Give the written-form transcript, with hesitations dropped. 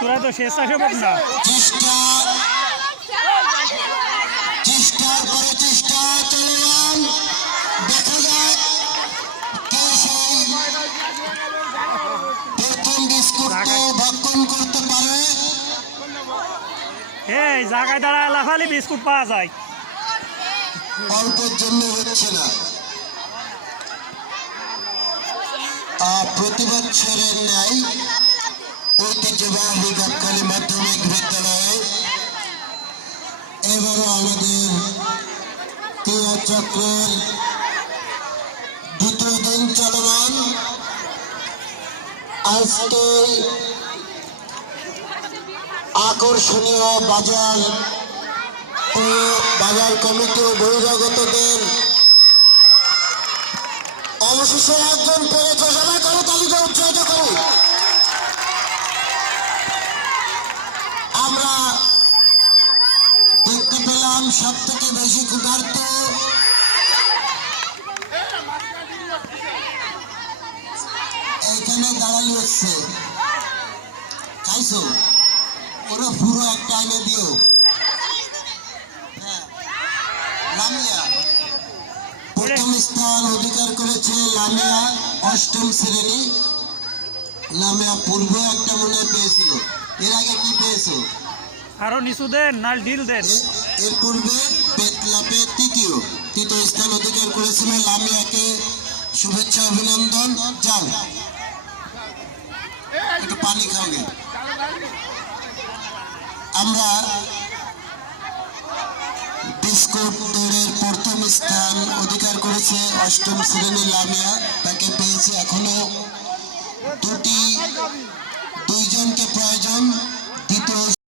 তোরা তো শেষ আসে বল না চেষ্টার পরে চেষ্টা চললাম দেখা যাক কে সেই প্রথম বিস্কুটকে ভক্ষণ করতে পারে। এই জায়গায় দাঁড়ায় লাফালি বিস্কুট পাওয়া যায় অল্পের জন্য হচ্ছে না। প্রতি বছরের ন্যায় ঐতিহ্যবাহী গাবখালী মাধ্যমিক বিদ্যালয়ে এবারও আমাদের ক্রীড়া চক্রের দ্বিতীয় দিন চলমান। আজকে আকর্ষণীয় বাজার ও বাজার কমিটি ও বহিরাগতদের অবশেষে একজন পেরেছে। সবাই করে তালিকা উৎসাহিত করি। আমরা দেখতে পেলাম সব থেকে বেশি ক্ষুধার্ত এইখানে দাঁড়ালি হচ্ছে খাইছো ওরা পুরো একটা এনে দিও। লামিয়া প্রথম স্থান অধিকার করেছে লামিয়া অষ্টম শ্রেণী। লামিয়া পূর্বে একটা মনে পেয়েছিল, এর আগে কি পেয়েছো? আরো নিচু দেন না ঢিল দেন। এর পূর্বে পেতলাপে তৃতীয় স্থান অধিকার করেছিল লামিয়াকে শুভেচ্ছা অভিনন্দন। যাও একটু পানি খাওগে। আমরা বিস্কুট দৌড়ের প্রথম স্থান অধিকার করেছে অষ্টম শ্রেণী লামিয়া, তাকে পেয়েছে। এখনো দুইজনকে প্রয়োজন।